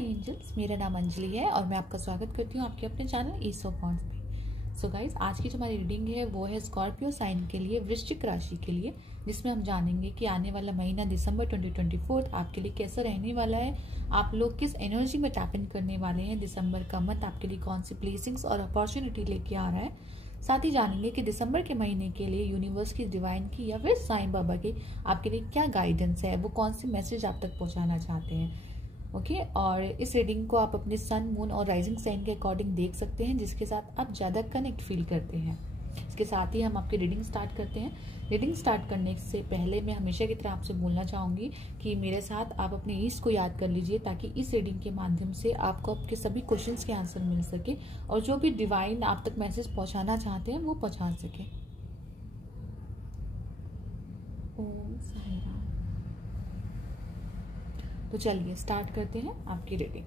My angels, मेरा नाम अंजलि है और मैं आपका स्वागत करती हूँ आपके अपने चैनल ईस ऑफ वॉन्ड्स पे। सो गाइज, आज की जो हमारी रीडिंग है वो है स्कॉर्पियो साइन के लिए, वृश्चिक राशि के लिए, जिसमें हम जानेंगे कि आने वाला महीना दिसंबर 2024 आपके लिए कैसा रहने वाला है। आप लोग किस एनर्जी में टैप इन करने वाले हैं। दिसंबर का मंथ आपके लिए कौन सी ब्लेसिंग्स और अपॉर्चुनिटी लेके आ रहा है। साथ ही जानेंगे कि दिसंबर के महीने के लिए यूनिवर्स की, डिवाइन की या फिर साईं बाबा की आपके लिए क्या गाइडेंस है, वो कौन सी मैसेज आप तक पहुंचाना चाहते हैं। ओके और इस रीडिंग को आप अपने सन, मून और राइजिंग साइन के अकॉर्डिंग देख सकते हैं, जिसके साथ आप ज़्यादा कनेक्ट फील करते हैं। इसके साथ ही हम आपकी रीडिंग स्टार्ट करते हैं। रीडिंग स्टार्ट करने से पहले मैं हमेशा की तरह आपसे बोलना चाहूँगी कि मेरे साथ आप अपने ईस्ट को याद कर लीजिए, ताकि इस रीडिंग के माध्यम से आपको आपके सभी क्वेश्चंस के आंसर मिल सके और जो भी डिवाइन आप तक मैसेज पहुँचाना चाहते हैं वो पहुँचा सके। ओम साईं राम। तो चलिए स्टार्ट करते हैं आपकी रीडिंग।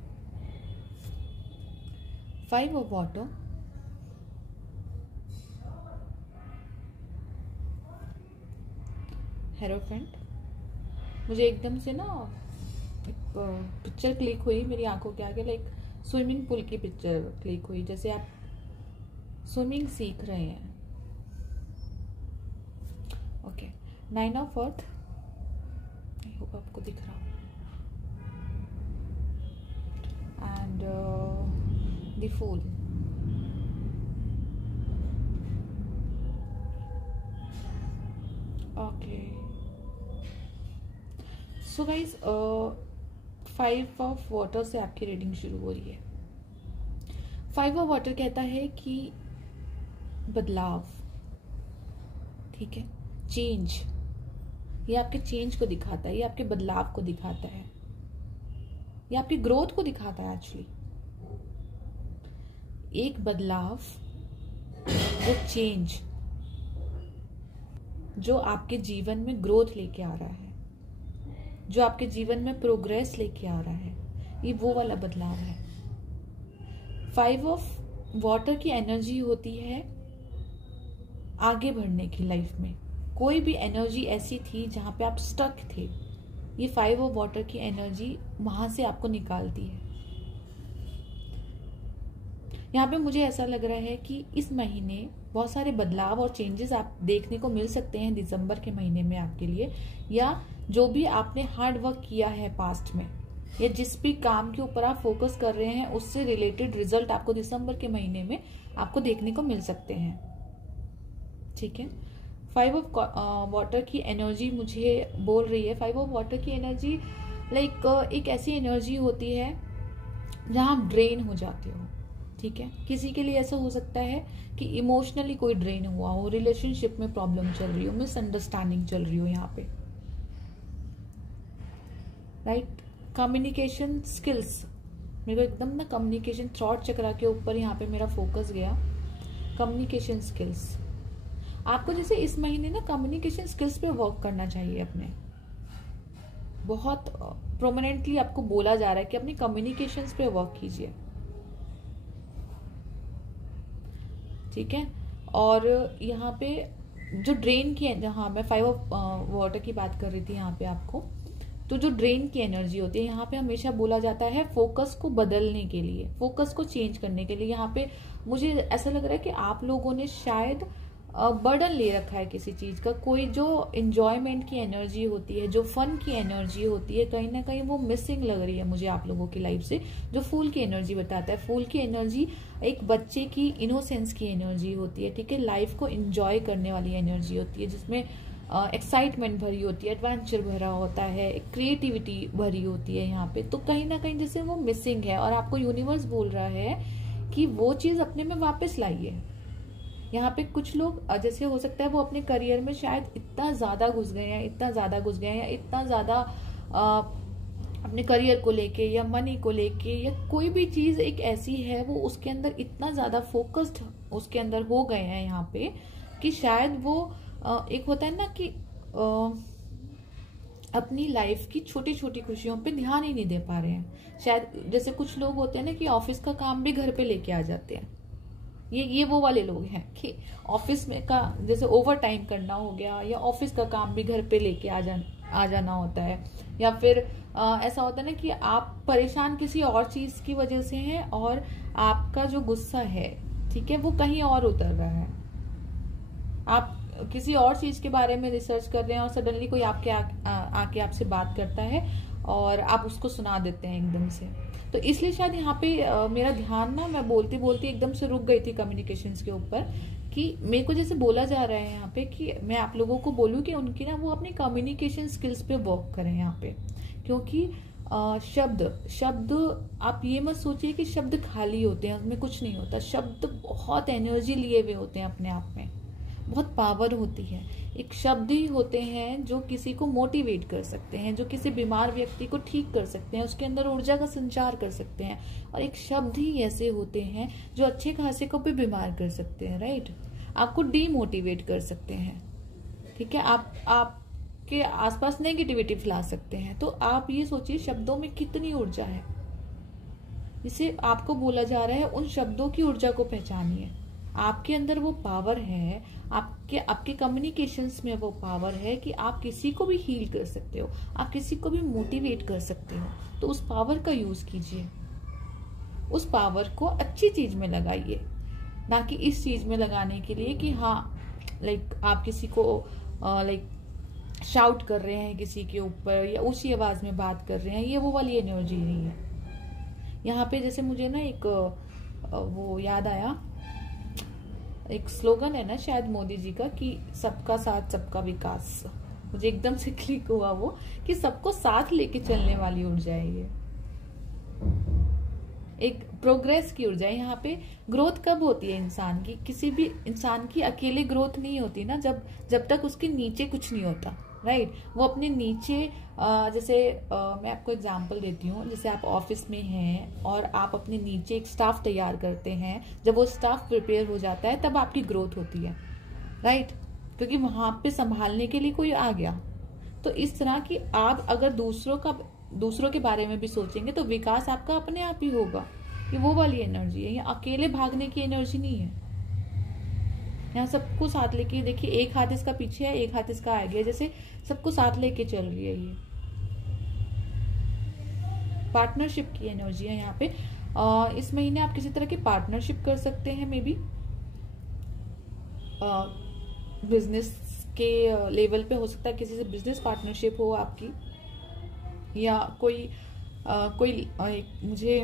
5 of water, hierophant. मुझे एकदम से ना एक पिक्चर क्लिक हुई मेरी आंखों के आगे, लाइक स्विमिंग पूल की पिक्चर क्लिक हुई, जैसे आप स्विमिंग सीख रहे हैं। Okay, 9 of earth, I hope आपको दिख रहा हो, and the Fool. Okay. So guys, 5 of water से आपकी रीडिंग शुरू हो रही है। 5 ऑफ वाटर कहता है कि बदलाव, ठीक है, चेंज। ये आपके चेंज को दिखाता है, ये आपके बदलाव को दिखाता है, ये आपकी ग्रोथ को दिखाता है। एक्चुअली एक बदलाव, वो चेंज जो आपके जीवन में ग्रोथ लेके आ रहा है, जो आपके जीवन में प्रोग्रेस लेके आ रहा है, ये वो वाला बदलाव है। 5 ऑफ वाटर की एनर्जी होती है आगे बढ़ने की लाइफ में। कोई भी एनर्जी ऐसी थी जहां पे आप स्टक थे, ये 5 ऑफ वाटर की एनर्जी वहां से आपको निकालती है। यहाँ पे मुझे ऐसा लग रहा है कि इस महीने बहुत सारे बदलाव और चेंजेस आप देखने को मिल सकते हैं दिसंबर के महीने में आपके लिए, या जो भी आपने हार्ड वर्क किया है पास्ट में, या जिस भी काम के ऊपर आप फोकस कर रहे हैं, उससे रिलेटेड रिजल्ट आपको दिसंबर के महीने में आपको देखने को मिल सकते हैं। ठीक है, 5 ऑफ वाटर की एनर्जी मुझे बोल रही है, 5 ऑफ वाटर की एनर्जी लाइक एक ऐसी एनर्जी होती है जहां आप ड्रेन हो जाते हो। ठीक है, किसी के लिए ऐसा हो सकता है कि इमोशनली कोई ड्रेन हुआ हो, रिलेशनशिप में प्रॉब्लम चल रही हो, मिसअंडरस्टैंडिंग चल रही हो यहाँ पे, राइट। कम्युनिकेशन स्किल्स, मेरे को एकदम ना कम्युनिकेशन थ्रॉट चक्रा के ऊपर यहाँ पे मेरा फोकस गया। कम्युनिकेशन स्किल्स, आपको जैसे इस महीने ना कम्युनिकेशन स्किल्स पे वर्क करना चाहिए अपने। बहुत प्रोमिनेंटली आपको बोला जा रहा है कि अपनी कम्युनिकेशन पे वर्क कीजिए, ठीक है। और यहाँ पे जो ड्रेन की, जहाँ मैं 5 ऑफ वाटर की बात कर रही थी यहाँ पे आपको, तो जो ड्रेन की एनर्जी होती है यहाँ पे हमेशा बोला जाता है फोकस को बदलने के लिए, फोकस को चेंज करने के लिए। यहाँ पे मुझे ऐसा लग रहा है कि आप लोगों ने शायद बर्डन ले रखा है किसी चीज का। कोई जो एंजॉयमेंट की एनर्जी होती है, जो फन की एनर्जी होती है, कहीं ना कहीं वो मिसिंग लग रही है मुझे आप लोगों की लाइफ से। जो फूल की एनर्जी बताता है, फूल की एनर्जी एक बच्चे की इनोसेंस की एनर्जी होती है, ठीक है। लाइफ को एंजॉय करने वाली एनर्जी होती है, जिसमें एक्साइटमेंट भरी होती है, एडवेंचर भरा होता है, क्रिएटिविटी भरी होती है यहाँ पे। तो कहीं ना कहीं जैसे वो मिसिंग है और आपको यूनिवर्स बोल रहा है कि वो चीज अपने में वापस लाइए। यहाँ पे कुछ लोग जैसे हो सकता है वो अपने करियर में शायद इतना ज्यादा घुस गए हैं, इतना ज्यादा घुस गए हैं, या इतना ज्यादा अपने करियर को लेके या मनी को लेके, या कोई भी चीज एक ऐसी है वो उसके अंदर इतना ज्यादा फोकस्ड उसके अंदर हो गए हैं यहाँ पे कि शायद वो एक होता है ना कि अपनी लाइफ की छोटी छोटी खुशियों पे ध्यान ही नहीं दे पा रहे हैं। शायद जैसे कुछ लोग होते हैं ना कि ऑफिस का काम भी घर पे लेके आ जाते हैं, ये वो वाले लोग हैं कि ऑफिस में का जैसे ओवर टाइम करना हो गया, या ऑफिस का काम भी घर पे लेके आ जाना होता है, या फिर ऐसा होता है ना कि आप परेशान किसी और चीज की वजह से हैं और आपका जो गुस्सा है, ठीक है, वो कहीं और उतर रहा है। आप किसी और चीज के बारे में रिसर्च कर रहे हैं और सडनली कोई आपके आके आपसे बात करता है और आप उसको सुना देते हैं एकदम से। तो इसलिए शायद यहाँ पे मेरा ध्यान ना, मैं बोलती बोलती एकदम से रुक गई थी कम्युनिकेशंस के ऊपर, कि मेरे को जैसे बोला जा रहा है यहाँ पे कि मैं आप लोगों को बोलूँ कि उनकी ना वो अपनी कम्युनिकेशन स्किल्स पे वर्क करें यहाँ पे। क्योंकि शब्द आप ये मत सोचिए कि शब्द खाली होते हैं, उनमें कुछ नहीं होता। शब्द बहुत एनर्जी लिए हुए होते हैं अपने आप में, बहुत पावर होती है। एक शब्द ही होते हैं जो किसी को मोटिवेट कर सकते हैं, जो किसी बीमार व्यक्ति को ठीक कर सकते हैं, उसके अंदर ऊर्जा का संचार कर सकते हैं। और एक शब्द ही ऐसे होते हैं जो अच्छे खासे को भी बीमार कर सकते हैं, राइट। आपको डीमोटिवेट कर सकते हैं, ठीक है, आपके आसपास नेगेटिविटी फैला सकते हैं। तो आप ये सोचिए शब्दों में कितनी ऊर्जा है। जिसे आपको बोला जा रहा है उन शब्दों की ऊर्जा को पहचानिए। आपके अंदर वो पावर है, आपके कम्युनिकेशंस में वो पावर है कि आप किसी को भी हील कर सकते हो, आप किसी को भी मोटिवेट कर सकते हो। तो उस पावर का यूज कीजिए, उस पावर को अच्छी चीज में लगाइए, ना कि इस चीज में लगाने के लिए कि हाँ लाइक आप किसी को लाइक शाउट कर रहे हैं किसी के ऊपर या ऊंची आवाज में बात कर रहे हैं। ये वो वाली एनर्जी नहीं है यहाँ पे। जैसे मुझे ना एक वो याद आया, एक स्लोगन है ना शायद मोदी जी का कि सबका साथ सबका विकास। मुझे एकदम से क्लिक हुआ वो कि सबको साथ लेके चलने वाली ऊर्जा है ये, एक प्रोग्रेस की ऊर्जा है। यहाँ पे ग्रोथ कब होती है इंसान की? किसी भी इंसान की अकेले ग्रोथ नहीं होती ना, जब तक उसके नीचे कुछ नहीं होता, राइट। वो अपने नीचे जैसे मैं आपको एग्जांपल देती हूँ। जैसे आप ऑफिस में हैं और आप अपने नीचे एक स्टाफ तैयार करते हैं, जब वो स्टाफ प्रिपेयर हो जाता है तब आपकी ग्रोथ होती है, राइट, क्योंकि वहां पे संभालने के लिए कोई आ गया। तो इस तरह की आप अगर दूसरों के बारे में भी सोचेंगे तो विकास आपका अपने आप ही होगा। ये वो वाली एनर्जी है, ये अकेले भागने की एनर्जी नहीं है। यहाँ सबको साथ लेके देखिए, एक हाथ इसका पीछे है, एक हाथ इसका आगे है, जैसे सबको साथ लेके चल रही है। ये पार्टनरशिप की एनर्जी है यहाँ पे। इस महीने आप किसी तरह की पार्टनरशिप कर सकते हैं, मे बी बिजनेस के लेवल पे हो सकता है, किसी से बिजनेस पार्टनरशिप हो आपकी, या कोई मुझे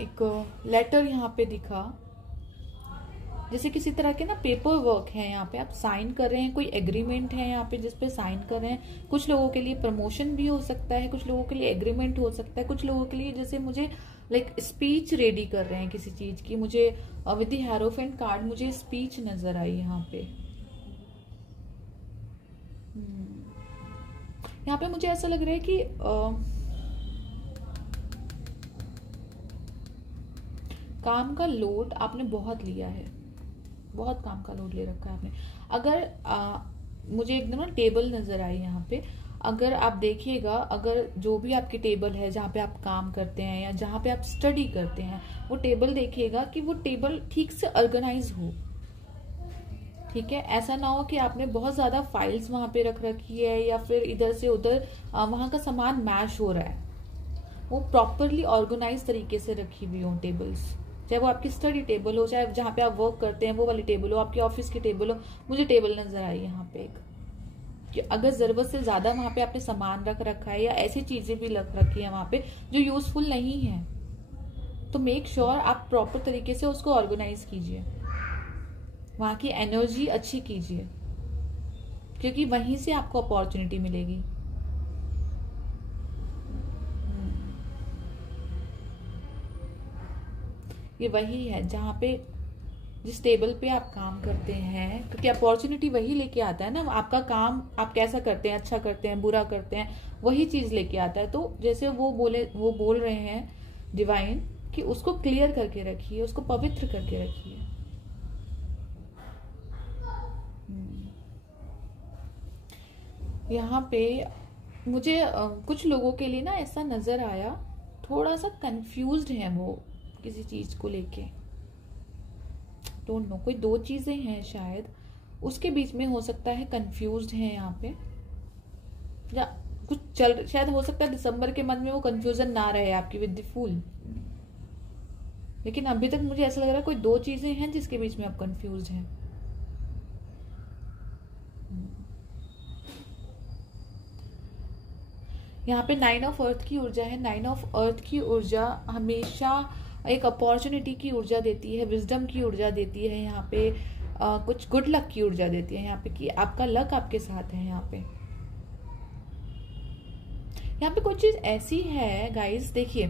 एक लेटर यहाँ पे दिखा, जैसे किसी तरह के ना पेपर वर्क है यहाँ पे, आप साइन कर रहे हैं, कोई एग्रीमेंट है यहाँ पे जिसपे साइन कर रहे हैं। कुछ लोगों के लिए प्रमोशन भी हो सकता है, कुछ लोगों के लिए एग्रीमेंट हो सकता है, कुछ लोगों के लिए जैसे मुझे लाइक स्पीच रेडी कर रहे हैं किसी चीज की। मुझे विद द हेरोफेंट कार्ड मुझे स्पीच नजर आई यहाँ पे। यहाँ पे मुझे ऐसा लग रहा है कि काम का लोड आपने बहुत लिया है, बहुत काम का लोड ले रखा है आपने। अगर मुझे एकदम ना टेबल नजर आई यहाँ पे, अगर आप देखिएगा, अगर जो भी आपकी टेबल है जहाँ पे आप काम करते हैं या जहाँ पे आप स्टडी करते हैं, वो टेबल देखिएगा कि वो टेबल ठीक से ऑर्गेनाइज हो, ठीक है। ऐसा ना हो कि आपने बहुत ज्यादा फाइल्स वहां पे रख रखी है या फिर इधर से उधर वहां का सामान मैश हो रहा है। वो प्रॉपरली ऑर्गेनाइज तरीके से रखी हुई हो टेबल्स, चाहे वो आपकी स्टडी टेबल हो, चाहे जहाँ पे आप वर्क करते हैं वो वाली टेबल हो, आपकी ऑफिस की टेबल हो। मुझे टेबल नजर आई यहाँ पे एक, कि अगर जरूरत से ज्यादा वहां पे आपने सामान रख रखा है या ऐसी चीजें भी रख रखी है वहां पे जो यूजफुल नहीं है, तो मेक श्योर आप प्रॉपर तरीके से उसको ऑर्गेनाइज कीजिए, वहां की एनर्जी अच्छी कीजिए, क्योंकि वहीं से आपको अपॉर्चुनिटी मिलेगी। ये वही है जहाँ पे, जिस टेबल पे आप काम करते हैं, क्योंकि अपॉर्चुनिटी वही लेके आता है ना। आपका काम आप कैसा करते हैं, अच्छा करते हैं, बुरा करते हैं, वही चीज लेके आता है। तो जैसे वो बोल रहे हैं डिवाइन कि उसको क्लियर करके रखिए, उसको पवित्र करके रखिए। यहाँ पे मुझे कुछ लोगों के लिए ना ऐसा नजर आया, थोड़ा सा कंफ्यूज्ड है वो किसी चीज को लेके, डोंट नो, कोई दो चीजें हैं शायद, उसके बीच में हो सकता है कंफ्यूज्ड है यहाँ पे। या कुछ चल, शायद हो सकता है दिसंबर के मंथ में वो कंफ्यूजन ना रहे आपकी विद द फूल, लेकिन अभी तक मुझे ऐसा लग रहा है कोई दो चीजें हैं जिसके बीच में आप कंफ्यूज हैं। यहाँ पे 9 ऑफ अर्थ की ऊर्जा है। 9 ऑफ अर्थ की ऊर्जा हमेशा एक अपॉर्चुनिटी की ऊर्जा देती है, विजडम की ऊर्जा देती है, यहाँ पे कुछ गुड लक की ऊर्जा देती है यहाँ पे, कि आपका लक आपके साथ है। यहाँ पे कुछ चीज ऐसी है गाइस, देखिए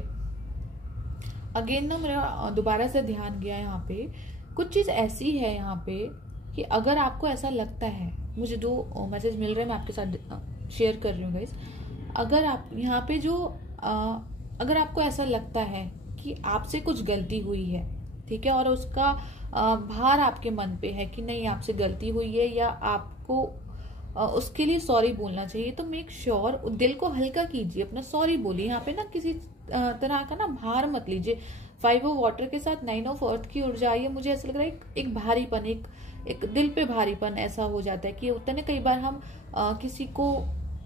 अगेन ना मेरा दोबारा से ध्यान गया यहाँ पे, कुछ चीज ऐसी है यहाँ पे कि अगर आपको ऐसा लगता है, मुझे जो मैसेज मिल रहे हैं मैं आपके साथ शेयर कर रही हूँ गाइस, अगर आप यहाँ पे जो अगर आपको ऐसा लगता है कि आपसे कुछ गलती हुई है, ठीक है, और उसका भार आपके मन पे है कि नहीं आपसे गलती हुई है या आपको उसके लिए सॉरी बोलना चाहिए, तो मेक श्योर दिल को हल्का कीजिए, अपना सॉरी बोलिए। यहाँ पे ना किसी तरह का ना भार मत लीजिए। 5 ऑफ वाटर के साथ 9 ऑफ अर्थ की ऊर्जा आई है, मुझे ऐसा लग रहा है एक भारीपन, एक दिल पे भारीपन ऐसा हो जाता है कि होता है ना कई बार हम किसी को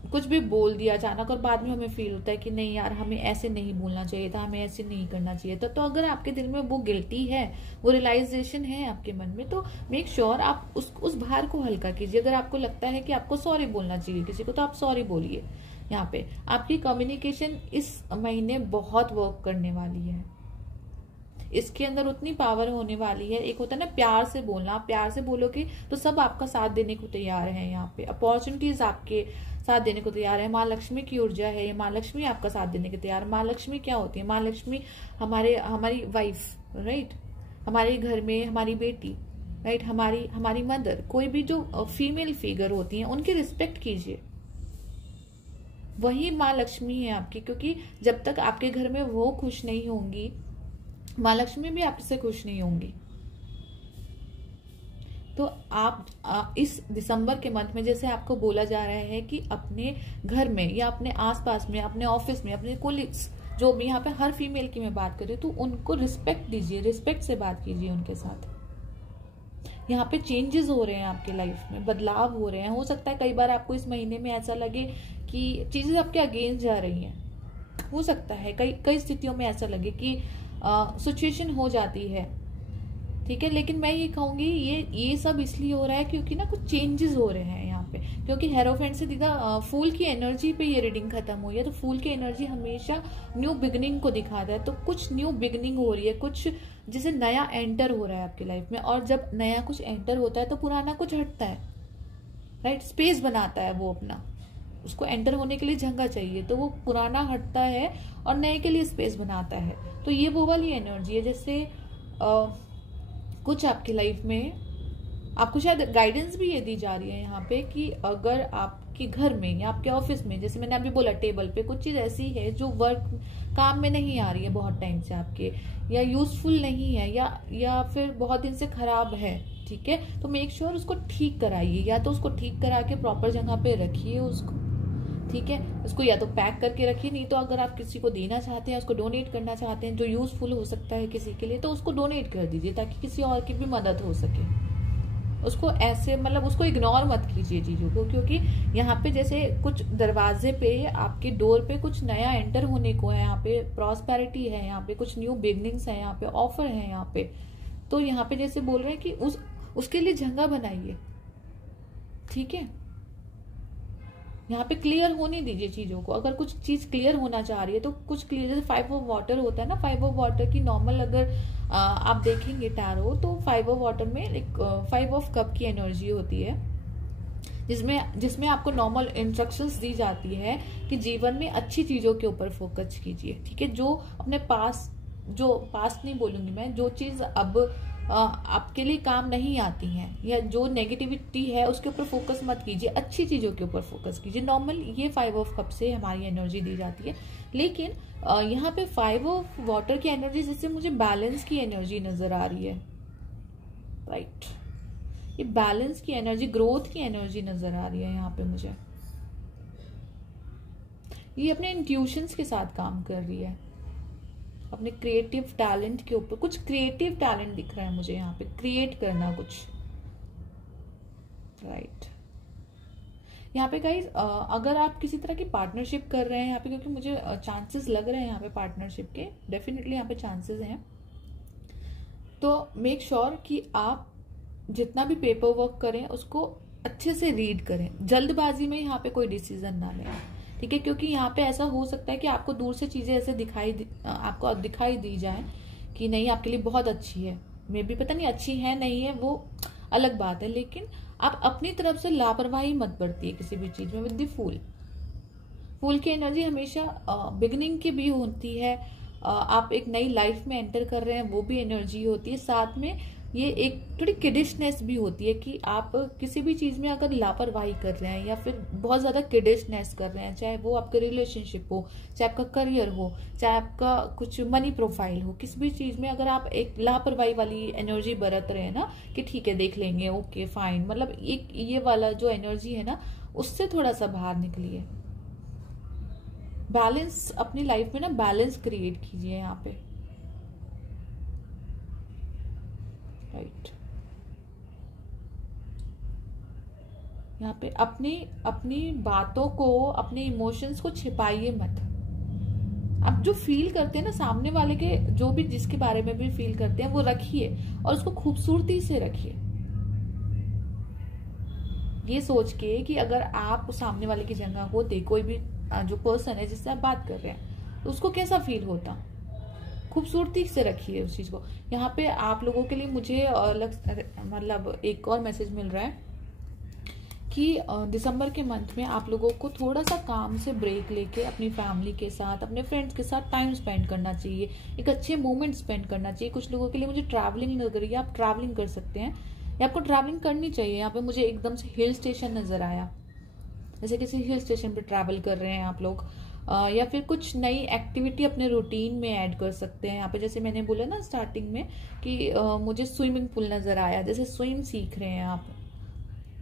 कुछ भी बोल दिया अचानक और बाद में हमें फील होता है कि नहीं यार हमें ऐसे नहीं बोलना चाहिए था, हमें ऐसे नहीं करना चाहिए था। तो अगर आपके दिल में वो गिल्टी है, वो रियलाइजेशन है आपके मन में, तो मेक श्योर आप उस भार को हल्का कीजिए। अगर आपको लगता है कि आपको सॉरी बोलना चाहिए किसी को, तो आप सॉरी बोलिए। यहाँ पे आपकी कम्युनिकेशन इस महीने बहुत वर्क करने वाली है, इसके अंदर उतनी पावर होने वाली है। एक होता है ना प्यार से बोलना, आप प्यार से बोलोगे तो सब आपका साथ देने को तैयार है। यहाँ पे अपॉर्चुनिटीज आपके साथ देने को तैयार है। माँ लक्ष्मी की ऊर्जा है, ये माँ लक्ष्मी आपका साथ देने के तैयार। माँ लक्ष्मी क्या होती है? माँ लक्ष्मी हमारी वाइफ, राइट, हमारे घर में हमारी बेटी, राइट, हमारी मदर, कोई भी जो फीमेल फिगर होती है उनकी रिस्पेक्ट कीजिए। वही माँ लक्ष्मी है आपकी, क्योंकि जब तक आपके घर में वो खुश नहीं होंगी, माँ लक्ष्मी भी आपसे खुश नहीं होंगी। तो आप इस दिसंबर के मंथ में जैसे आपको बोला जा रहा है कि अपने घर में या अपने आसपास में, अपने ऑफिस में, अपने कोलिग्स, जो भी, यहाँ पे हर फीमेल की मैं बात कर रही हूँ, तो उनको रिस्पेक्ट दीजिए, रिस्पेक्ट से बात कीजिए उनके साथ। यहाँ पे चेंजेस हो रहे हैं आपके लाइफ में, बदलाव हो रहे हैं। हो सकता है कई बार आपको इस महीने में ऐसा लगे कि चीजें आपके अगेंस्ट जा रही हैं, हो सकता है कई स्थितियों में ऐसा लगे कि सिचुएशन हो जाती है, ठीक है, लेकिन मैं ये कहूंगी ये सब इसलिए हो रहा है क्योंकि ना कुछ चेंजेस हो रहे हैं यहाँ पे, क्योंकि हेरोफेंट से दीदा फूल की एनर्जी पे ये रीडिंग खत्म हुई है। तो फूल की एनर्जी हमेशा न्यू बिगनिंग को दिखाता है, तो कुछ न्यू बिगनिंग हो रही है, कुछ जैसे नया एंटर हो रहा है आपकी लाइफ में। और जब नया कुछ एंटर होता है तो पुराना कुछ हटता है, राइट, स्पेस बनाता है वो अपना, उसको एंटर होने के लिए जगह चाहिए, तो वो पुराना हटता है और नए के लिए स्पेस बनाता है। तो ये वो वाली एनर्जी है। जैसे कुछ आपकी लाइफ में आपको शायद गाइडेंस भी ये दी जा रही है यहाँ पे कि अगर आपके घर में या आपके ऑफिस में, जैसे मैंने अभी बोला, टेबल पे कुछ चीज ऐसी है जो वर्क काम में नहीं आ रही है बहुत टाइम से आपके, या यूजफुल नहीं है, या फिर बहुत दिन से खराब है, ठीक है, तो मेक श्योर उसको ठीक कराइए। या तो उसको ठीक करा के प्रॉपर जगह पे रखिए उसको, ठीक है, उसको या तो पैक करके रखिए, नहीं तो अगर आप किसी को देना चाहते हैं, उसको डोनेट करना चाहते हैं, जो यूजफुल हो सकता है किसी के लिए, तो उसको डोनेट कर दीजिए ताकि किसी और की भी मदद हो सके। उसको ऐसे मतलब उसको इग्नोर मत कीजिए चीजों को, क्योंकि यहाँ पे जैसे कुछ दरवाजे पे, आपके डोर पे कुछ नया एंटर होने को है। यहाँ पे प्रॉस्पेरिटी है, यहाँ पे कुछ न्यू बिगनिंग्स है, यहाँ पे ऑफर है यहाँ पे। तो यहाँ पे जैसे बोल रहे हैं कि उसके लिए जगह बनाइए, ठीक है, यहाँ पे क्लियर होने दीजिए चीजों को। अगर कुछ चीज क्लियर होना चाह रही है तो कुछ क्लियर, जैसे 5 ऑफ वाटर होता है ना, 5 ऑफ वाटर की नॉर्मल अगर आप देखेंगे टैरो, तो 5 ऑफ वाटर में एक 5 ऑफ कप की एनर्जी होती है, जिसमें आपको नॉर्मल इंस्ट्रक्शंस दी जाती है कि जीवन में अच्छी चीजों के ऊपर फोकस कीजिए, ठीक है, जो अपने पास नहीं बोलूंगी मैं, जो चीज अब आपके लिए काम नहीं आती हैं या जो नेगेटिविटी है उसके ऊपर फोकस मत कीजिए, अच्छी चीजों के ऊपर फोकस कीजिए। नॉर्मल ये 5 ऑफ कप से हमारी एनर्जी दी जाती है, लेकिन यहाँ पे 5 ऑफ वाटर की एनर्जी, जिससे मुझे बैलेंस की एनर्जी नजर आ रही है, राइट, ये बैलेंस की एनर्जी, ग्रोथ की एनर्जी नजर आ रही है यहाँ पे मुझे। ये अपने इंट्यूशंस के साथ काम कर रही है, अपने क्रिएटिव टैलेंट के ऊपर। कुछ क्रिएटिव टैलेंट दिख रहा है मुझे यहाँ पे, क्रिएट करना कुछ, राइट। यहाँ पे गाइस अगर आप किसी तरह की पार्टनरशिप कर रहे हैं यहाँ पे, क्योंकि मुझे चांसेस लग रहे हैं यहाँ पे पार्टनरशिप के, डेफिनेटली यहाँ पे चांसेस हैं, तो मेक श्योर कि आप जितना भी पेपर वर्क करें उसको अच्छे से रीड करें, जल्दबाजी में यहाँ पे कोई डिसीजन ना लें, ठीक है। क्योंकि यहाँ पे ऐसा हो सकता है कि आपको दूर से चीजें ऐसे आपको दिखाई दी जाए कि नहीं आपके लिए बहुत अच्छी है, मे बी पता नहीं अच्छी है नहीं है वो अलग बात है, लेकिन आप अपनी तरफ से लापरवाही मत बरतिए किसी भी चीज में। विद द फूल की एनर्जी हमेशा बिगिनिंग की भी होती है, आप एक नई लाइफ में एंटर कर रहे हैं वो भी एनर्जी होती है, साथ में ये एक थोड़ी किडिशनेस भी होती है कि आप किसी भी चीज में अगर लापरवाही कर रहे हैं या फिर बहुत ज्यादा किडिशनेस कर रहे हैं, चाहे वो आपका रिलेशनशिप हो, चाहे आपका करियर हो, चाहे आपका कुछ मनी प्रोफाइल हो, किसी भी चीज में अगर आप एक लापरवाही वाली एनर्जी बरत रहे हैं ना कि ठीक है देख लेंगे, ओके फाइन, मतलब एक ये वाला जो एनर्जी है ना उससे थोड़ा सा बाहर निकलिए। बैलेंस अपनी लाइफ में ना बैलेंस क्रिएट कीजिए यहाँ पे, राइट। यहाँ पे अपनी बातों को, अपने इमोशंस को छिपाइए मत। आप जो फील करते हैं ना सामने वाले के, जो भी जिसके बारे में भी फील करते हैं वो रखिए और उसको खूबसूरती से रखिए, ये सोच के कि अगर आप सामने वाले की जगह होते, कोई भी जो पर्सन है जिससे आप बात कर रहे हैं तो उसको कैसा फील होता, खूबसूरती से रखिए उस चीज को। यहाँ पे आप लोगों के लिए मुझे मतलब एक और मैसेज मिल रहा है कि दिसंबर के मंथ में आप लोगों को थोड़ा सा काम से ब्रेक लेके अपनी फैमिली के साथ, अपने फ्रेंड्स के साथ टाइम स्पेंड करना चाहिए, एक अच्छे मोमेंट स्पेंड करना चाहिए। कुछ लोगों के लिए मुझे ट्रैवलिंग लग रही है, आप ट्रैवलिंग कर सकते हैं या आपको ट्रैवलिंग करनी चाहिए। यहाँ पे मुझे एकदम से हिल स्टेशन नजर आया, जैसे किसी हिल स्टेशन पे ट्रैवल कर रहे हैं आप लोग, या फिर कुछ नई एक्टिविटी अपने रूटीन में ऐड कर सकते हैं। यहाँ पे जैसे मैंने बोला ना स्टार्टिंग में कि मुझे स्विमिंग पूल नजर आया, जैसे स्विम सीख रहे हैं आप,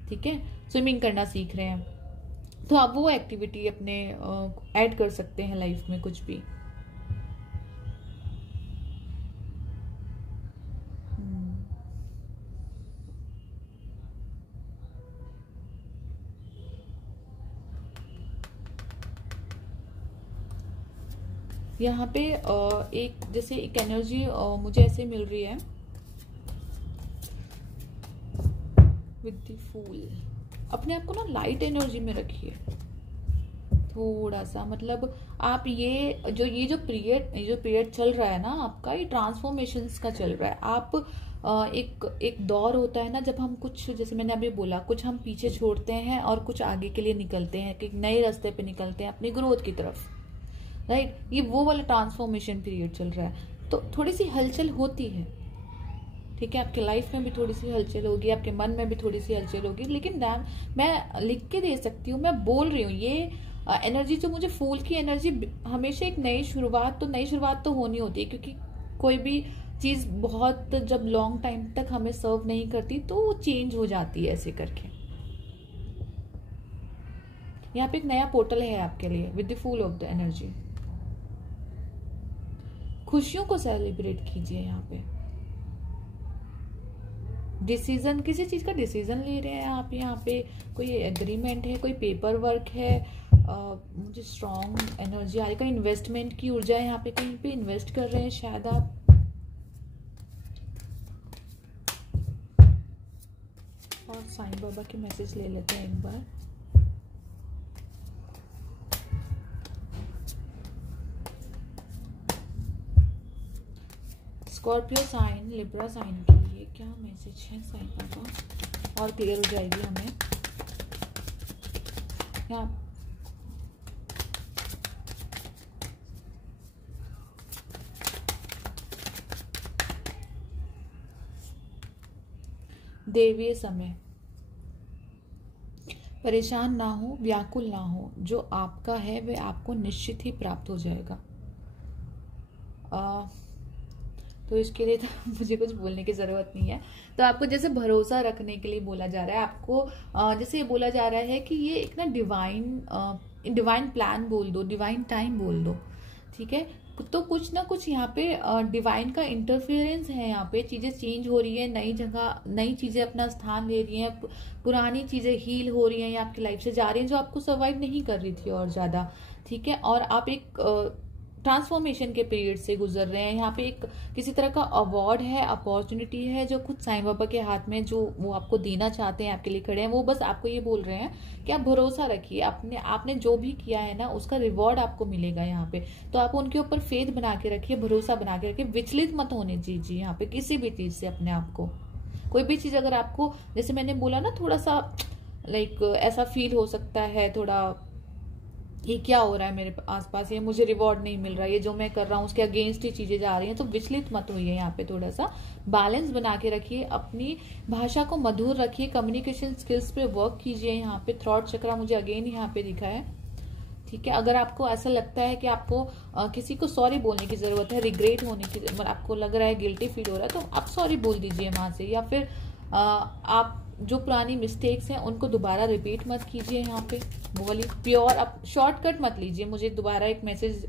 ठीक है, स्विमिंग करना सीख रहे हैं तो आप वो एक्टिविटी अपने ऐड कर सकते हैं लाइफ में कुछ भी। यहाँ पे एक जैसे एक एनर्जी मुझे ऐसे मिल रही है विद द फूल। अपने आप को ना लाइट एनर्जी में रखिए थोड़ा सा, मतलब आप ये जो पीरियड चल रहा है ना आपका, ये ट्रांसफॉर्मेशंस का चल रहा है। आप एक दौर होता है ना जब हम कुछ, जैसे मैंने अभी बोला, कुछ हम पीछे छोड़ते हैं और कुछ आगे के लिए निकलते हैं, कि नए रास्ते पे निकलते हैं अपनी ग्रोथ की तरफ, राइट। ये वो वाला ट्रांसफॉर्मेशन पीरियड चल रहा है, तो थोड़ी सी हलचल होती है, ठीक है। आपके लाइफ में भी थोड़ी सी हलचल होगी, आपके मन में भी थोड़ी सी हलचल होगी, लेकिन मैं लिख के दे सकती हूँ, मैं बोल रही हूँ ये एनर्जी जो मुझे फूल की एनर्जी, हमेशा एक नई शुरुआत तो होनी होती है, क्योंकि कोई भी चीज बहुत जब लॉन्ग टाइम तक हमें सर्व नहीं करती तो वो चेंज हो जाती है ऐसे करके। यहाँ पे एक नया पोर्टल है आपके लिए with the full of the energy. खुशियों को सेलिब्रेट कीजिए। यहाँ पे डिसीजन, किसी चीज का डिसीजन ले रहे हैं आप, यहाँ पे कोई एग्रीमेंट है, कोई पेपर वर्क है, मुझे स्ट्रॉन्ग एनर्जी आ रही है, कहीं इन्वेस्टमेंट की ऊर्जा है, यहाँ पे कहीं पे इन्वेस्ट कर रहे हैं शायद आप। और साईं बाबा के मैसेज ले लेते हैं एक बार। स्कॉर्पियो साइन, लिब्रा साइन के लिए क्या मैसेज है साईं बाबा, और क्लियर हो जाएगी हमें यहाँ। देवीय समय, परेशान ना हो, व्याकुल ना हो, जो आपका है वह आपको निश्चित ही प्राप्त हो जाएगा। तो इसके लिए तो मुझे कुछ बोलने की जरूरत नहीं है। तो आपको जैसे भरोसा रखने के लिए बोला जा रहा है, आपको जैसे ये बोला जा रहा है कि ये एक ना डिवाइन प्लान बोल दो, डिवाइन टाइम बोल दो, ठीक है। तो कुछ ना कुछ यहाँ पे डिवाइन का इंटरफेरेंस है, यहाँ पे चीजें चेंज हो रही है, नई जगह नई चीजें अपना स्थान ले रही हैं, पुरानी चीजें हील हो रही हैं या आपकी लाइफ से जा रही हैं जो आपको सर्वाइव नहीं कर रही थी और ज्यादा, ठीक है। और आप एक ट्रांसफॉर्मेशन के पीरियड से गुजर रहे हैं। यहाँ पे एक किसी तरह का अवार्ड है, अपॉर्चुनिटी है जो खुद साईं बाबा के हाथ में, जो वो आपको देना चाहते हैं, आपके लिए खड़े हैं। वो बस आपको ये बोल रहे हैं कि आप भरोसा रखिए, आपने जो भी किया है ना उसका रिवॉर्ड आपको मिलेगा यहाँ पे। तो आप उनके ऊपर फेथ बना के रखिए, भरोसा बना के रखिए, विचलित मत होने दीजिए यहाँ पे किसी भी चीज से अपने आप को। कोई भी चीज अगर आपको, जैसे मैंने बोला ना, थोड़ा सा लाइक ऐसा फील हो सकता है, थोड़ा ये क्या हो रहा है मेरे आसपास, ये मुझे रिवॉर्ड नहीं मिल रहा है, ये जो मैं कर रहा हूँ उसके अगेंस्ट ही चीजें जा रही हैं, तो विचलित मत होइए। यहाँ पे थोड़ा सा बैलेंस बना के रखिए, अपनी भाषा को मधुर रखिए, कम्युनिकेशन स्किल्स पे वर्क कीजिए। यहाँ पे थ्रॉट चक्रा मुझे अगेन यहाँ पे दिखा है, ठीक है। अगर आपको ऐसा लगता है कि आपको किसी को सॉरी बोलने की जरूरत है, रिग्रेट होने की, आपको लग रहा है गिल्टी फील हो रहा है, तो आप सॉरी बोल दीजिए वहां से। या फिर आप जो पुरानी मिस्टेक्स हैं उनको दोबारा रिपीट मत कीजिए। यहाँ पे वो वाली प्योर, आप शॉर्टकट मत लीजिए। मुझे दोबारा एक मैसेज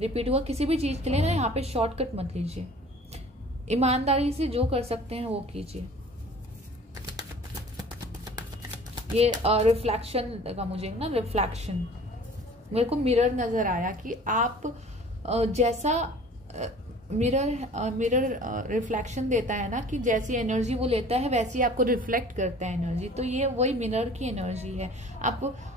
रिपीट हुआ, किसी भी चीज के लिए ना यहाँ पे शॉर्टकट मत लीजिए, ईमानदारी से जो कर सकते हैं वो कीजिए। ये रिफ्लेक्शन का मुझे ना, रिफ्लेक्शन मेरे को मिरर नजर आया कि आप जैसा मिरर रिफ्लेक्शन देता है ना, कि जैसी एनर्जी वो लेता है वैसी आपको रिफ्लेक्ट करता है एनर्जी। तो ये वही मिरर की एनर्जी है।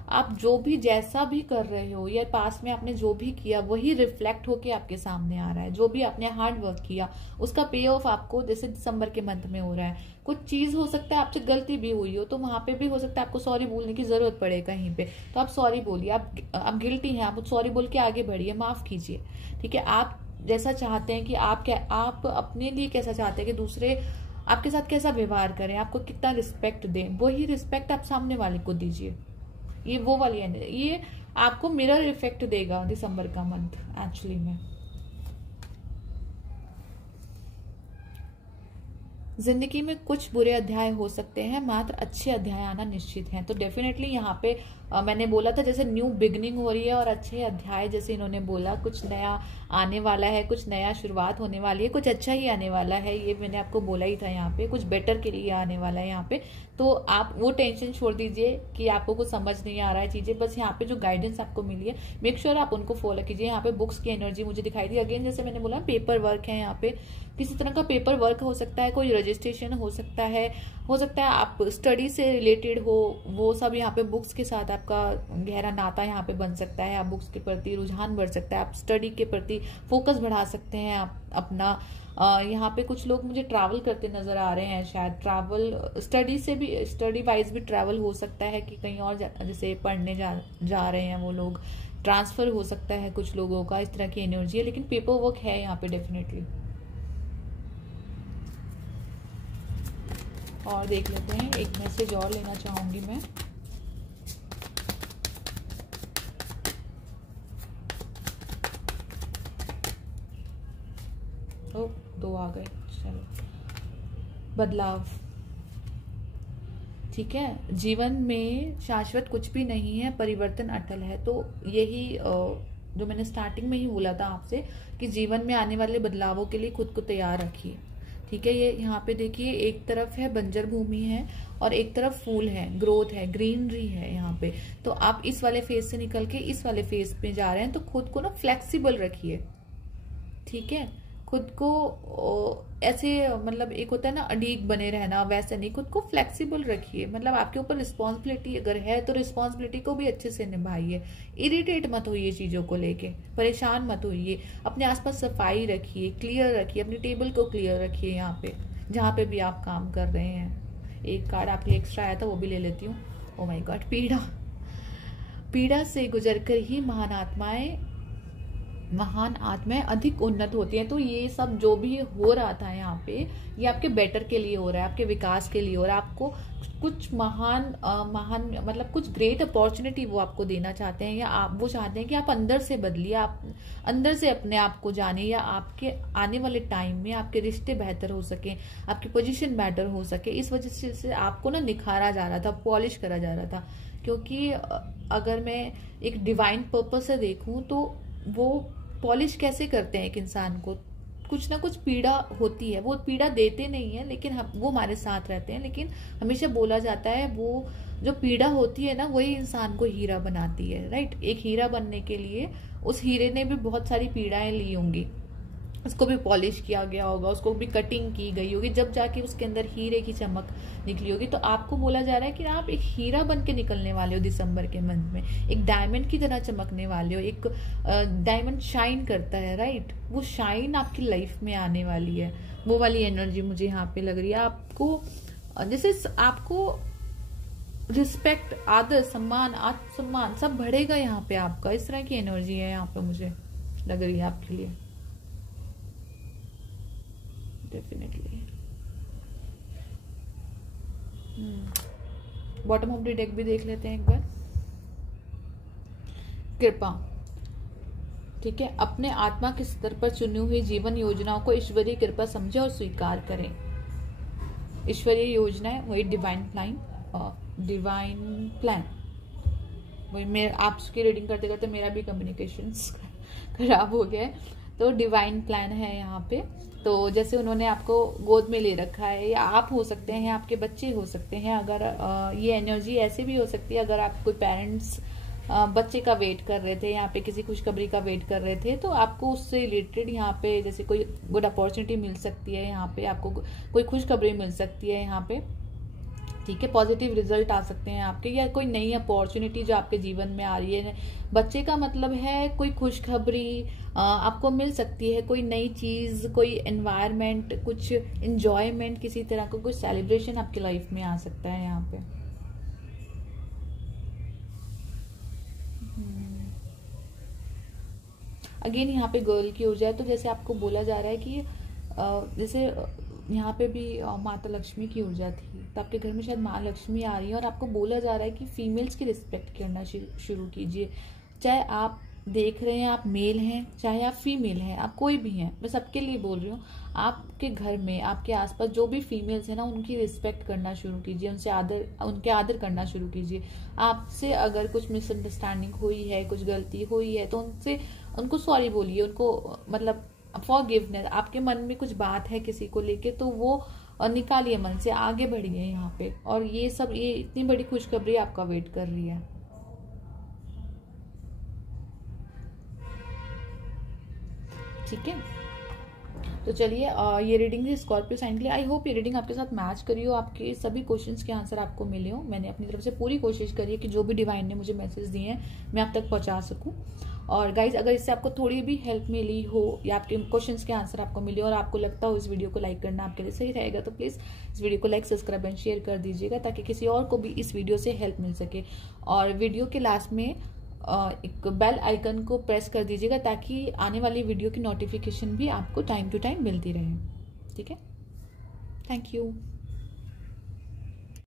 आप जो भी जैसा भी कर रहे हो या पास में आपने जो भी किया वही रिफ्लेक्ट होके आपके सामने आ रहा है। जो भी आपने हार्ड वर्क किया उसका पे ऑफ आपको जैसे दिसंबर के मंथ में हो रहा है। कुछ चीज हो सकता है आपसे गलती भी हुई हो, तो वहां पे भी हो सकता है आपको सॉरी बोलने की जरूरत पड़े कहीं पे, तो आप सॉरी बोलिए। आप गिल्टी हैं, आप सॉरी बोल के आगे बढ़िए, माफ कीजिए, ठीक है। आप जैसा चाहते हैं कि आप अपने लिए कैसा चाहते हैं कि दूसरे आपके साथ कैसा व्यवहार करें, आपको कितना रिस्पेक्ट दें, वही रिस्पेक्ट आप सामने वाले को दीजिए। ये वो वाली है, ये आपको मिरर इफेक्ट देगा दिसंबर का मंथ एक्चुअली में। जिंदगी में कुछ बुरे अध्याय हो सकते हैं, मात्र अच्छे अध्याय आना निश्चित है। तो डेफिनेटली यहाँ पे मैंने बोला था जैसे न्यू बिगनिंग हो रही है, और अच्छे अध्याय जैसे इन्होंने बोला, कुछ नया आने वाला है, कुछ नया शुरुआत होने वाली है, कुछ अच्छा ही आने वाला है। ये मैंने आपको बोला ही था, यहाँ पे कुछ बेटर के लिए आने वाला है यहाँ पे। तो आप वो टेंशन छोड़ दीजिए कि आपको कुछ समझ नहीं आ रहा है चीजें। बस यहाँ पे जो गाइडेंस आपको मिली है, मेक श्योर आप उनको फॉलो कीजिए। यहाँ पे बुक्स की एनर्जी मुझे दिखाई दी अगेन, जैसे मैंने बोला पेपर वर्क है यहाँ पे, किसी तरह का पेपर वर्क हो सकता है, कोई रजिस्ट्रेशन हो सकता है आप स्टडी से रिलेटेड हो, वो सब यहाँ पे बुक्स के साथ आपका गहरा नाता यहाँ पे बन सकता है। आप बुक्स के प्रति रुझान बढ़ सकता है, आप स्टडी के प्रति फोकस बढ़ा सकते हैं आप अपना। यहाँ पे कुछ लोग मुझे ट्रैवल करते नजर आ रहे हैं, शायद ट्रैवल स्टडी से भी, स्टडी वाइज भी ट्रैवल हो सकता है कि कहीं और जैसे पढ़ने जा रहे हैं वो लोग, ट्रांसफर हो सकता है कुछ लोगों का, इस तरह की एनर्जी है। लेकिन पेपर वर्क है यहाँ पे डेफिनेटली। और देख लेते हैं, एक मैसेज और लेना चाहूंगी मैं। ओ, 2 आ गए, चलो। बदलाव, ठीक है। जीवन में शाश्वत कुछ भी नहीं है, परिवर्तन अटल है। तो यही जो मैंने स्टार्टिंग में ही बोला था आपसे कि जीवन में आने वाले बदलावों के लिए खुद को तैयार रखिए, ठीक है। ये यहाँ पे देखिए, एक तरफ है बंजर भूमि है और एक तरफ फूल है, ग्रोथ है, ग्रीनरी है यहाँ पे। तो आप इस वाले फेज से निकल के इस वाले फेज पे जा रहे हैं, तो खुद को ना फ्लेक्सिबल रखिए, ठीक है। खुद को ऐसे, मतलब एक होता है ना अडीग बने रहना, वैसे नहीं, खुद को फ्लेक्सिबल रखिए। मतलब आपके ऊपर रिस्पॉन्सिबिलिटी अगर है तो रिस्पॉन्सिबिलिटी को भी अच्छे से निभाइए। इरिटेट मत होइए चीजों को लेके, परेशान मत होइए। अपने आसपास सफाई रखिए, क्लियर रखिए, अपनी टेबल को क्लियर रखिए यहाँ पे जहाँ पे भी आप काम कर रहे हैं। एक कार्ड आपके लिए एक्स्ट्रा आया था, वो भी ले लेती हूँ। ओ माय गॉड, पीड़ा से गुजरकर ही महान आत्माएं अधिक उन्नत होती हैं। तो ये सब जो भी हो रहा था यहाँ पे, ये आपके बेटर के लिए हो रहा है, आपके विकास के लिए हो रहा है। आपको कुछ महान मतलब कुछ ग्रेट अपॉर्चुनिटी वो आपको देना चाहते हैं, या आप वो चाहते हैं कि आप अंदर से बदलिए, आप अंदर से अपने आप को जाने, या आपके आने वाले टाइम में आपके रिश्ते बेहतर हो सके, आपकी पोजीशन बेटर हो सके। इस वजह से आपको ना निखारा जा रहा था, पॉलिश करा जा रहा था। क्योंकि अगर मैं एक डिवाइन पर्पस से देखूं तो वो पॉलिश कैसे करते हैं एक इंसान को, कुछ ना कुछ पीड़ा होती है, वो पीड़ा देते नहीं है लेकिन वो हमारे साथ रहते हैं, लेकिन हमेशा बोला जाता है वो जो पीड़ा होती है ना वही इंसान को हीरा बनाती है, राइट। एक हीरा बनने के लिए उस हीरे ने भी बहुत सारी पीड़ाएं ली होंगी, उसको भी पॉलिश किया गया होगा, उसको भी कटिंग की गई होगी, जब जाके उसके अंदर हीरे की चमक निकली होगी। तो आपको बोला जा रहा है कि आप एक हीरा बन के निकलने वाले हो दिसंबर के मंथ में, एक डायमंड की तरह चमकने वाले हो। एक डायमंड शाइन करता है, राइट, वो शाइन आपकी लाइफ में आने वाली है, वो वाली एनर्जी मुझे यहाँ पे लग रही है। आपको जैसे आपको रिस्पेक्ट, आदर, सम्मान, आत्मसम्मान सब बढ़ेगा यहाँ पे आपका, इस तरह की एनर्जी है यहाँ पे मुझे लग रही है आपके लिए, definitely. Bottom of the deck भी देख लेते हैं एक बार। कृपा, ठीक है, अपने आत्मा के स्तर पर चुनी हुई जीवन योजनाओं को ईश्वरीय कृपा समझे और स्वीकार करें। ईश्वरीय योजनाएं वही डिवाइन प्लान वही। मेरे आपकी रीडिंग करते करते मेरा भी कम्युनिकेशन खराब हो गया है। तो डिवाइन प्लान है यहाँ पे। तो जैसे उन्होंने आपको गोद में ले रखा है, या आप हो सकते हैं या आपके बच्चे हो सकते हैं, अगर ये एनर्जी ऐसे भी हो सकती है, अगर आप कोई पेरेंट्स बच्चे का वेट कर रहे थे, यहाँ पे किसी खुशखबरी का वेट कर रहे थे, तो आपको उससे रिलेटेड यहाँ पे जैसे कोई गुड अपॉर्चुनिटी मिल सकती है, यहाँ पे आपको कोई खुशखबरी मिल सकती है यहाँ पे, ठीक है, पॉजिटिव रिजल्ट आ सकते हैं आपके, या कोई नई अपॉर्चुनिटी जो आपके जीवन में आ रही है। बच्चे का मतलब है कोई खुशखबरी आपको मिल सकती है, कोई नई चीज, कोई एनवायरनमेंट, कुछ एंजॉयमेंट, किसी तरह का कोई सेलिब्रेशन आपकी लाइफ में आ सकता है यहाँ पे। अगेन यहाँ पे गर्ल की ऊर्जा है, तो जैसे आपको बोला जा रहा है कि जैसे यहाँ पे भी माता लक्ष्मी की ऊर्जा थी, तो आपके घर में शायद माँ लक्ष्मी आ रही है, और आपको बोला जा रहा है कि फीमेल्स की रिस्पेक्ट करना शुरू कीजिए। चाहे आप देख रहे हैं आप मेल हैं, चाहे आप फीमेल हैं, आप कोई भी हैं, मैं सबके लिए बोल रही हूँ। आपके घर में आपके आसपास जो भी फीमेल्स हैं ना, उनकी रिस्पेक्ट करना शुरू कीजिए, उनके आदर करना शुरू कीजिए। आपसे अगर कुछ मिसअंडरस्टैंडिंग हुई है, कुछ गलती हुई है, तो उनको सॉरी बोलिए, उनको मतलब फॉरगिवनेस, आपके मन में कुछ बात है किसी को लेके तो वो निकालिए मन से, आगे बढ़िए यहाँ पे। और ये इतनी बड़ी खुशखबरी आपका वेट कर रही है। ठीक है, तो चलिए ये रीडिंग थी स्कॉर्पियो साइन के लिए। आई होप ये रीडिंग आपके साथ मैच करी हो, आपके सभी क्वेश्चंस के आंसर आपको मिले हो। मैंने अपनी तरफ से पूरी कोशिश करी है कि जो भी डिवाइन ने मुझे मैसेज दिए हैं मैं आप तक पहुंचा सकूं। और गाइज, अगर इससे आपको थोड़ी भी हेल्प मिली हो, या आपके क्वेश्चंस के आंसर आपको मिले और आपको लगता हो इस वीडियो को लाइक करना आपके लिए सही रहेगा, तो प्लीज इस वीडियो को लाइक, सब्सक्राइब एंड शेयर कर दीजिएगा, ताकि किसी और को भी इस वीडियो से हेल्प मिल सके। और वीडियो के लास्ट में एक बेल आइकन को प्रेस कर दीजिएगा, ताकि आने वाली वीडियो की नोटिफिकेशन भी आपको टाइम टू टाइम मिलती रहे। ठीक है, थैंक यू।